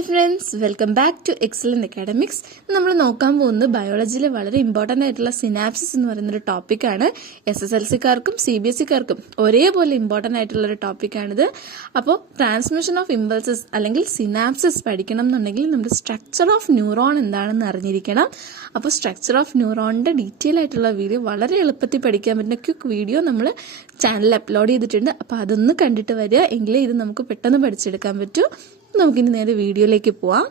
Hi friends, welcome back to excellent academics. നമ്മൾ നോക്കാൻ പോകുന്നത് ബയോളജിയിലെ വളരെ ഇമ്പോർട്ടൻ്റ് ആയിട്ടുള്ള സിനാപ്സിസ് എന്ന് പറയുന്നൊരു ടോപ്പിക്കാണ്. SSLC-കാർക്കും CBSE-കാർക്കും ഒരേപോലെ ഇമ്പോർട്ടൻ്റ് ആയിട്ടുള്ളൊരു ടോപ്പിക്കാണിത്. അപ്പോൾ ട്രാൻസ്മിഷൻ ഓഫ് ഇമ്പൾസസ് അല്ലെങ്കിൽ സിനാപ്സിസ് പഠിക്കണം എന്നുണ്ടെങ്കിൽ നമ്മുടെ സ്ട്രക്ചർ ഓഫ് ന്യൂറോൺ എന്താണെന്ന് അറിഞ്ഞിരിക്കണം. അപ്പോൾ സ്ട്രക്ചർ ഓഫ് ന്യൂറോണിൻ്റെ ഡീറ്റെയിൽ ആയിട്ടുള്ള വീഡിയോ വളരെ എളുപ്പത്തിൽ പഠിക്കാൻ പറ്റുന്ന ക്വിക്ക് വീഡിയോ നമ്മൾ ചാനലിൽ അപ്ലോഡ് ചെയ്തിട്ടുണ്ട്. അപ്പോൾ അതൊന്ന് കണ്ടിട്ട് വരിക, എങ്കിലേ ഇത് നമുക്ക് പെട്ടെന്ന് പഠിച്ചെടുക്കാൻ പറ്റൂ. നമുക്കിനി നേരെ വീഡിയോയിലേക്ക് പോവാം.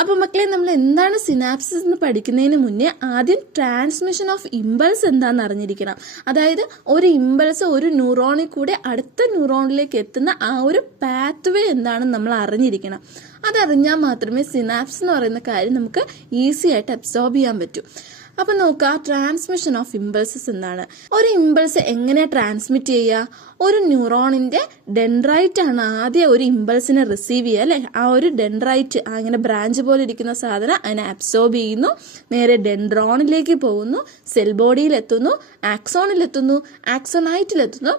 അപ്പോൾ മക്കളെ, നമ്മൾ എന്താണ് സിനാപ്സിസ് എന്ന് പഠിക്കുന്നതിന് മുന്നേ ആദ്യം ട്രാൻസ്മിഷൻ ഓഫ് ഇമ്പൾസ് എന്താണെന്ന് അറിഞ്ഞിരിക്കണം. അതായത് ഒരു ഇമ്പൾസ് ഒരു ന്യൂറോണിൽ കൂടെ അടുത്ത ന്യൂറോണിലേക്ക് എത്തുന്ന ആ ഒരു പാത്വേ എന്താണെന്ന് നമ്മൾ അറിഞ്ഞിരിക്കണം. അതറിഞ്ഞാൽ മാത്രമേ സിനാപ്സ് എന്ന് പറയുന്ന കാര്യം നമുക്ക് ഈസി ആയിട്ട് അബ്സോർബ് ചെയ്യാൻ പറ്റൂ. അപ്പൊ നോക്കുക, ട്രാൻസ്മിഷൻ ഓഫ് ഇമ്പൾസസ് എന്താണ്? ഒരു ഇമ്പൾസ് എങ്ങനെ ട്രാൻസ്മിറ്റ് ചെയ്യുക? ഒരു ന്യൂറോണിന്റെ ഡെൻഡ്രൈറ്റ് ആണ് ആദ്യം ഒരു ഇമ്പൾസിനെ റിസീവ് ചെയ്യുക, അല്ലെ? ആ ഒരു ഡെൻഡ്രൈറ്റ്, അങ്ങനെ ബ്രാഞ്ച് പോലെ ഇരിക്കുന്ന സാധനം അതിനെ അബ്സോർബ് ചെയ്യുന്നു, നേരെ ഡെൻഡ്രോണിലേക്ക് പോകുന്നു, സെൽ ബോഡിയിലെത്തുന്നു, ആക്സോണിലെത്തുന്നു, ആക്സോണൈറ്റിലെത്തുന്നു.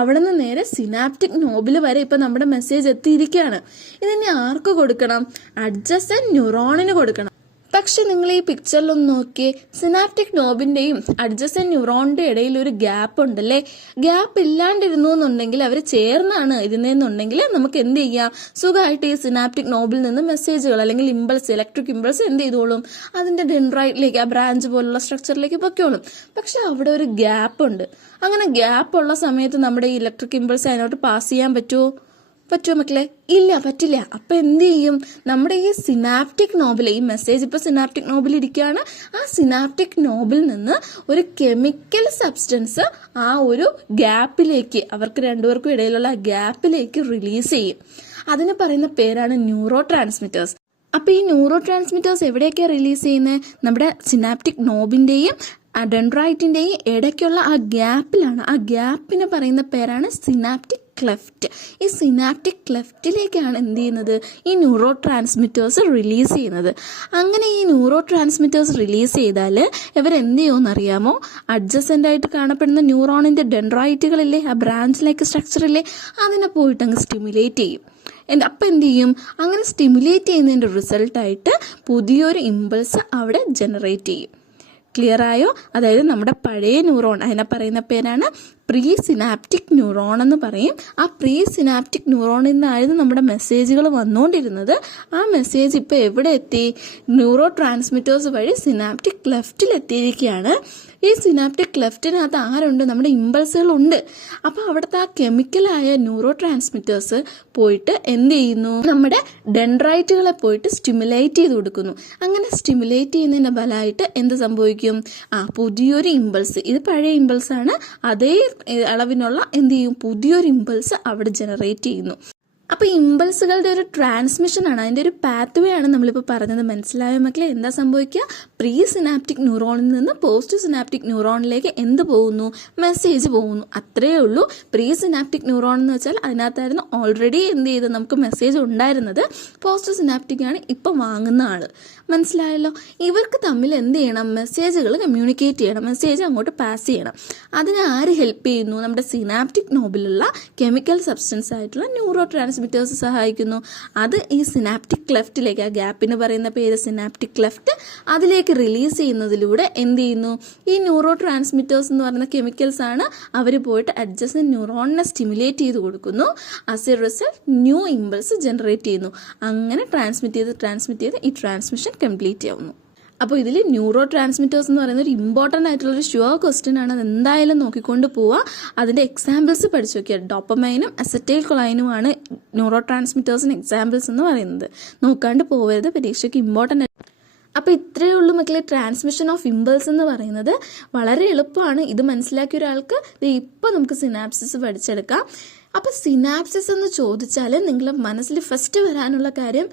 അവിടെ നിന്ന് നേരെ സിനാപ്റ്റിക് നോബിൽ വരെ ഇപ്പൊ നമ്മുടെ മെസ്സേജ് എത്തിയിരിക്കുകയാണ്. ഇതിനെ ആർക്ക് കൊടുക്കണം? അഡ്ജസന്റ് ന്യൂറോണിന് കൊടുക്കണം. പക്ഷെ നിങ്ങൾ ഈ പിക്ചറിലൊന്ന് നോക്കിയേ, സിനാപ്റ്റിക് നോബിന്റെയും അഡ്ജസന്റ് ന്യൂറോണിന്റെ ഇടയിൽ ഒരു ഗ്യാപ്പ് ഉണ്ടല്ലേ? ഗ്യാപ്പ് ഇല്ലാണ്ടിരുന്നു എന്നുണ്ടെങ്കിൽ അവർ ചേർന്നാണ് ഇരുന്നെന്നുണ്ടെങ്കിൽ നമുക്ക് എന്ത് ചെയ്യാം? സുഖമായിട്ട് ഈ സിനാപ്റ്റിക് നോബിൽ നിന്ന് മെസ്സേജുകൾ അല്ലെങ്കിൽ ഇമ്പൾസ്, ഇലക്ട്രിക് ഇമ്പൾസ് എന്ത് ചെയ്തോളും? അതിന്റെ ഡെൻഡ്രൈറ്റിലേക്ക്, ആ ബ്രാഞ്ച് പോലുള്ള സ്ട്രക്ചറിലേക്ക് പൊക്കോളും. പക്ഷെ അവിടെ ഒരു ഗ്യാപ്പ് ഉണ്ട്. അങ്ങനെ ഗ്യാപ്പ് ഉള്ള സമയത്ത് നമ്മുടെ ഈ ഇലക്ട്രിക് ഇമ്പൾസ് അതിനോട്ട് പാസ് ചെയ്യാൻ പറ്റുമോ മക്കളെ? ഇല്ല, പറ്റില്ല. അപ്പൊ എന്ത് ചെയ്യും? നമ്മുടെ ഈ സിനാപ്റ്റിക് നോബിൽ, ഈ മെസ്സേജ് ഇപ്പൊ സിനാപ്റ്റിക് നോബിൽ ഇരിക്കുകയാണ്, ആ സിനാപ്റ്റിക് നോബിൽ നിന്ന് ഒരു കെമിക്കൽ സബ്സ്റ്റൻസ് ആ ഒരു ഗ്യാപ്പിലേക്ക്, അവർക്ക് രണ്ടുപേർക്കും ഇടയിലുള്ള ഗ്യാപ്പിലേക്ക് റിലീസ് ചെയ്യും. അതിന് പറയുന്ന പേരാണ് ന്യൂറോ ട്രാൻസ്മിറ്റേഴ്സ്. അപ്പൊ ഈ ന്യൂറോ ട്രാൻസ്മിറ്റേഴ്സ് എവിടെയൊക്കെയാണ് റിലീസ് ചെയ്യുന്നത്? നമ്മുടെ സിനാപ്റ്റിക് നോബിന്റെയും ഡെൻഡ്രൈറ്റിന്റെയും ഇടയ്ക്കുള്ള ആ ഗ്യാപ്പിലാണ്. ആ ഗ്യാപ്പിന് പറയുന്ന പേരാണ് സിനാപ്റ്റിക് ക്ലെഫ്റ്റ്. ഈ സിനാപ്റ്റിക് ക്ലെഫ്റ്റിലേക്കാണ് എന്ത് ചെയ്യുന്നത്? ഈ ന്യൂറോ ട്രാൻസ്മിറ്റേഴ്സ് റിലീസ് ചെയ്യുന്നത്. അങ്ങനെ ഈ ന്യൂറോ ട്രാൻസ്മിറ്റേഴ്സ് റിലീസ് ചെയ്താൽ ഇവരെന്ത് ചെയ്യുമെന്ന് അറിയാമോ? അഡ്ജസൻ്റ് ആയിട്ട് കാണപ്പെടുന്ന ന്യൂറോണിന്റെ ഡെൻഡ്രൈറ്റുകളില്ലേ, ആ ബ്രാഞ്ച് ലൈക്ക് സ്ട്രക്ചറില്ലേ, അതിനെ പോയിട്ട് അങ്ങ് സ്റ്റിമുലേറ്റ് ചെയ്യും. അപ്പം എന്ത് ചെയ്യും? അങ്ങനെ സ്റ്റിമുലേറ്റ് ചെയ്യുന്നതിൻ്റെ റിസൾട്ടായിട്ട് പുതിയൊരു ഇമ്പൾസ് അവിടെ ജനറേറ്റ് ചെയ്യും. ക്ലിയർ ആയോ? അതായത് നമ്മുടെ പഴയ ന്യൂറോൺ, അതിനെ പറയുന്ന പേരാണ് പ്രീ സിനാപ്റ്റിക് ന്യൂറോൺ എന്ന് പറയും. ആ പ്രീ സിനാപ്റ്റിക് ന്യൂറോണിൽ നിന്നായിരുന്നു നമ്മുടെ മെസ്സേജുകൾ വന്നുകൊണ്ടിരുന്നത്. ആ മെസ്സേജ് ഇപ്പോൾ എവിടെ എത്തി? ന്യൂറോ ട്രാൻസ്മിറ്റേഴ്സ് വഴി സിനാപ്റ്റിക് ക്ലെഫ്റ്റിൽ എത്തിയിരിക്കുകയാണ്. ഈ സിനാപ്റ്റിക് ക്ലെഫ്റ്റിനകത്ത് ആരുണ്ട്? നമ്മുടെ ഇമ്പൾസുകളുണ്ട്. അപ്പോൾ അവിടുത്തെ ആ കെമിക്കലായ ന്യൂറോ ട്രാൻസ്മിറ്റേഴ്സ് പോയിട്ട് എന്ത് ചെയ്യുന്നു? നമ്മുടെ ഡെൻഡ്രൈറ്റുകളെ പോയിട്ട് സ്റ്റിമുലേറ്റ് ചെയ്ത് കൊടുക്കുന്നു. അങ്ങനെ സ്റ്റിമുലേറ്റ് ചെയ്യുന്നതിന്റെ ഫലമായിട്ട് എന്ത് സംഭവിക്കും? പുതിയൊരു ഇമ്പൾസ്, ഇത് പഴയ ഇമ്പൾസ് ആണ്, അതേ അളവിനുള്ള എന്ത് ചെയ്യും? പുതിയൊരു ഇമ്പൾസ് അവിടെ ജനറേറ്റ് ചെയ്യുന്നു. അപ്പൊ ഇമ്പൾസുകളുടെ ഒരു ട്രാൻസ്മിഷൻ ആണ്, അതിന്റെ ഒരു പാത്വേ ആണ് നമ്മളിപ്പോൾ പറഞ്ഞത്. മനസ്സിലായോ മക്കളെ? എന്താ സംഭവിക്കുക? പ്രീ സിനാപ്റ്റിക് ന്യൂറോണിൽ നിന്ന് പോസ്റ്റ് സിനാപ്റ്റിക് ന്യൂറോണിലേക്ക് എന്ത് പോകുന്നു? മെസ്സേജ് പോകുന്നു. അത്രയേ ഉള്ളൂ. പ്രീ സിനാപ്റ്റിക് ന്യൂറോൺ എന്ന് വെച്ചാൽ അതിനകത്തായിരുന്നു ഓൾറെഡി എന്ത് ചെയ്ത് നമുക്ക് മെസ്സേജ് ഉണ്ടായിരുന്നത്. പോസ്റ്റ് സിനാപ്റ്റിക് ആണ് ഇപ്പം വാങ്ങുന്ന ആള്. മനസ്സിലായല്ലോ? ഇവർക്ക് തമ്മിൽ എന്ത് ചെയ്യണം? മെസ്സേജുകൾ കമ്മ്യൂണിക്കേറ്റ് ചെയ്യണം, മെസ്സേജ് അങ്ങോട്ട് പാസ് ചെയ്യണം. അതിന് ആര് ഹെൽപ്പ് ചെയ്യുന്നു? നമ്മുടെ സിനാപ്റ്റിക് നോബിലുള്ള കെമിക്കൽ സബ്സ്റ്റൻസ് ആയിട്ടുള്ള ന്യൂറോ ട്രാൻസ്മിറ്റേഴ്സ് സഹായിക്കുന്നു. അത് ഈ സിനാപ്റ്റിക് ക്ലെഫ്റ്റിലേക്ക്, ആ ഗ്യാപ്പിന് പറയുന്ന പേര് സിനാപ്റ്റിക് ക്ലെഫ്റ്റ്, അതിലേക്ക് റിലീസ് ചെയ്യുന്നതിലൂടെ എന്ത് ചെയ്യുന്നു? ഈ ന്യൂറോ ട്രാൻസ്മിറ്റേഴ്സ് എന്ന് പറയുന്ന കെമിക്കൽസ് ആണ്, അവർ പോയിട്ട് അഡ്ജസന്റ് ന്യൂറോണിനെ സ്റ്റിമുലേറ്റ് ചെയ്ത് കൊടുക്കുന്നു. As A result new impulse generate ചെയ്യുന്നു. അങ്ങനെ ട്രാൻസ്മിറ്റ് ചെയ്ത് ഈ ട്രാൻസ്മിഷൻ കംപ്ലീറ്റ് ആവുന്നു. അപ്പോൾ ഇതിൽ ന്യൂറോ ട്രാൻസ്മിറ്റേഴ്സ് എന്ന് പറയുന്ന ഒരു ഇമ്പോർട്ടൻ്റ് ആയിട്ടുള്ളൊരു ഷുവർ ക്വസ്റ്റ്യൻ ആണ്. അത് എന്തായാലും നോക്കിക്കൊണ്ട് പോവുക. അതിന്റെ എക്സാമ്പിൾസ് പഠിച്ചു നോക്കിയാൽ ഡോപ്പമൈനും അസറ്റൈൽ കൊളൈനുമാണ് ന്യൂറോ ട്രാൻസ്മിറ്റേഴ്സിന് എക്സാമ്പിൾസ് എന്ന് പറയുന്നത്. നോക്കാണ്ട് പോവരുത്, പരീക്ഷയ്ക്ക് ഇമ്പോർട്ടൻ്റ്. അപ്പോൾ ഇത്രയേ ഉള്ളൂ മക്കളെ. ട്രാൻസ്മിഷൻ ഓഫ് ഇമ്പൾസ് എന്ന് പറയുന്നത് വളരെ എളുപ്പമാണ്. ഇത് മനസ്സിലാക്കിയ ഒരാൾക്ക് ഇപ്പം നമുക്ക് സിനാപ്സിസ് പഠിച്ചെടുക്കാം. അപ്പോൾ സിനാപ്സിസ് എന്ന് ചോദിച്ചാൽ നിങ്ങളുടെ മനസ്സിൽ ഫസ്റ്റ് വരാനുള്ള കാര്യം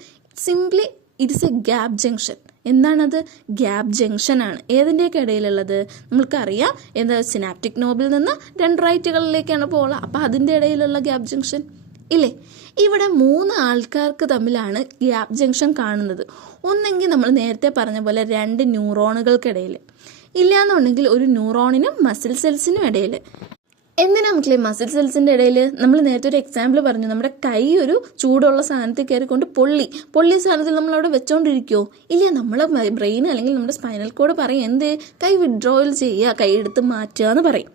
simply it is A gap junction. എന്താണത്? ഗ്യാപ്പ് ജംഗ്ഷൻ ആണ്. ഏതിൻ്റെയൊക്കെ ഇടയിലുള്ളത്? നമ്മൾക്കറിയാം, എന്താ? സിനാപ്റ്റിക് നോബിൽ നിന്ന് ഡെൻഡ്രൈറ്റുകളിലേക്കാണ് പോകുക. അപ്പം അതിൻ്റെ ഇടയിലുള്ള ഗ്യാപ്പ് ജംഗ്ഷൻ ഇല്ലേ? ഇവിടെ 3 ആൾക്കാർക്ക് തമ്മിലാണ് ഗ്യാപ്പ് ജംഗ്ഷൻ കാണുന്നത്. ഒന്നെങ്കിൽ നമ്മൾ നേരത്തെ പറഞ്ഞ പോലെ 2 ന്യൂറോണുകൾക്കിടയിൽ, ഇല്ലാന്നുണ്ടെങ്കിൽ ഒരു ന്യൂറോണിനും മസിൽ സെൽസിനും ഇടയിൽ, എന്തിനാ മക്കളെ മസിൽ സെൽസിന്റെ ഇടയിൽ നമ്മൾ നേരത്തെ ഒരു എക്സാമ്പിൾ പറഞ്ഞു, നമ്മുടെ കൈ ഒരു ചൂടുള്ള സാധനത്തിൽ കയറിക്കൊണ്ട് പൊള്ളിയ സാധനത്തിൽ നമ്മൾ അവിടെ വെച്ചോണ്ടിരിക്കുമോ? ഇല്ല, നമ്മളെ ബ്രെയിൻ അല്ലെങ്കിൽ നമ്മുടെ സ്പൈനൽ കോഡ് പറയും എന്ത്, കൈ വിഡ്രോവൽ ചെയ്യുക, കൈ എടുത്ത് മാറ്റുക എന്ന് പറയും.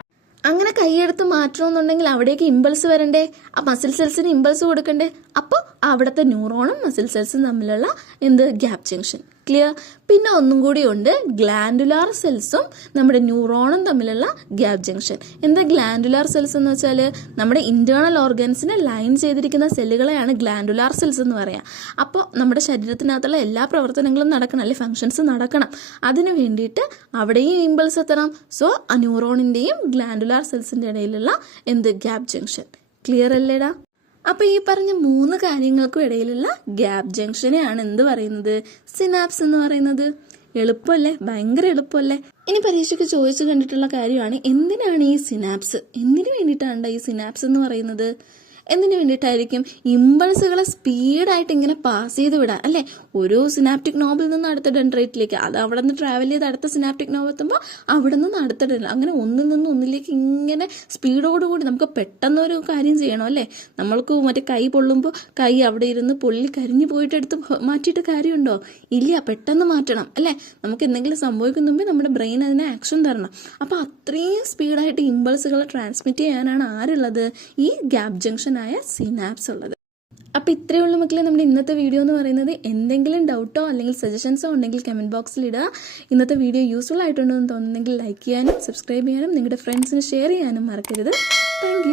അങ്ങനെ കൈയെടുത്ത് മാറ്റണമെന്നുണ്ടെങ്കിൽ അവിടേക്ക് ഇമ്പൾസ് വരണ്ടേ, ആ മസിൽ സെൽസിന് ഇമ്പൾസ് കൊടുക്കണ്ടേ. അപ്പോൾ അവിടുത്തെ ന്യൂറോണും മസിൽ സെൽസും തമ്മിലുള്ള ഗ്യാപ് ജംഗ്ഷൻ. ക്ലിയർ? പിന്നെ ഒന്നും കൂടി ഉണ്ട്, ഗ്ലാൻഡുലാർ സെൽസും നമ്മുടെ ന്യൂറോണും തമ്മിലുള്ള ഗ്യാപ് ജംഗ്ഷൻ. എന്താ ഗ്ലാൻഡുലാർ സെൽസ് എന്ന് വെച്ചാൽ നമ്മുടെ ഇന്റേണൽ ഓർഗൻസിനെ ലൈൻ ചെയ്തിരിക്കുന്ന സെല്ലുകളെയാണ് ഗ്ലാൻഡുലാർ സെൽസ് എന്ന് പറയാം. അപ്പോൾ നമ്മുടെ ശരീരത്തിനകത്തുള്ള എല്ലാ പ്രവർത്തനങ്ങളും നടക്കണം, അല്ലെങ്കിൽ ഫങ്ഷൻസ് നടക്കണം. അതിന് വേണ്ടിയിട്ട് അവിടെയും ഇമ്പൾസ് എത്തണം. സോ ആ ന്യൂറോണിന്റെയും ഗ്ലാൻഡുലാർ സെൽസിന്റെ ഇടയിലുള്ള ഗ്യാപ് ജംഗ്ഷൻ. ക്ലിയർ അല്ലേടാ? അപ്പൊ ഈ പറഞ്ഞ 3 കാര്യങ്ങൾക്കും ഇടയിലുള്ള ഗ്യാപ് ജംഗ്ഷനെയാണ് എന്ത് പറയുന്നത്, സിനാപ്സ് എന്ന് പറയുന്നത്. എളുപ്പമല്ലേ? ഭയങ്കര എളുപ്പമല്ലേ? ഇനി പരീക്ഷയ്ക്ക് ചോദിച്ചു കണ്ടിട്ടുള്ള കാര്യമാണ്, എന്തിനാണ് ഈ സിനാപ്സ്, എന്തിനു വേണ്ടിയിട്ടാണ് ഈ സിനാപ്സ് എന്ന് പറയുന്നത്? എന്തിനു വേണ്ടിയിട്ടായിരിക്കും? ഇമ്പൾസുകളെ സ്പീഡായിട്ട് ഇങ്ങനെ പാസ് ചെയ്ത് വിടാൻ അല്ലേ? ഒരു സിനാപ്റ്റിക് നോബിൽ നിന്ന് അടുത്ത ഡെൻഡ്രൈറ്റിലേക്ക്, അത് അവിടെ നിന്ന് ട്രാവൽ ചെയ്ത് അടുത്ത സിനാപ്റ്റിക് നോബ് എത്തുമ്പോൾ അവിടെ നിന്ന് അടുത്ത ഡെൻഡ്രൈറ്റ്, അങ്ങനെ ഒന്നിൽ നിന്ന് ഒന്നിലേക്ക് ഇങ്ങനെ സ്പീഡോടുകൂടി നമുക്ക് പെട്ടെന്നൊരു കാര്യം ചെയ്യണം അല്ലേ? നമ്മൾക്ക് മറ്റേ കൈ പൊള്ളുമ്പോൾ കൈ അവിടെ ഇരുന്ന് പൊള്ളി കരിഞ്ഞു പോയിട്ട് എടുത്ത് മാറ്റിയിട്ട് കാര്യമുണ്ടോ? ഇല്ല, പെട്ടെന്ന് മാറ്റണം അല്ലേ? നമുക്ക് എന്തെങ്കിലും സംഭവിക്കുന്ന മുമ്പേ നമ്മുടെ ബ്രെയിൻ അതിനെ ആക്ഷൻ തരണം. അപ്പോൾ അത്രയും സ്പീഡായിട്ട് ഇമ്പൾസുകളെ ട്രാൻസ്മിറ്റ് ചെയ്യാനാണ് ആരുള്ളത്? ഈ ഗ്യാപ് ജംഗ്ഷൻ ആയ സിനാപ്സ് ഉള്ളത്. അപ്പോൾ ഇത്രയേ ഉള്ളൂ മക്കളെ നമ്മുടെ ഇന്നത്തെ വീഡിയോ എന്ന് പറയുന്നത്. എന്തെങ്കിലും ഡൗട്ടോ അല്ലെങ്കിൽ സജഷൻസോ ഉണ്ടെങ്കിൽ കമൻറ്റ് ബോക്സിൽ ഇടുക. ഇന്നത്തെ വീഡിയോ യൂസ്ഫുൾ ആയിട്ടുണ്ടെന്ന് തോന്നുന്നെങ്കിൽ ലൈക്ക് ചെയ്യാനും സബ്സ്ക്രൈബ് ചെയ്യാനും നിങ്ങളുടെ ഫ്രണ്ട്സിന് ഷെയർ ചെയ്യാനും മറക്കരുത്. താങ്ക്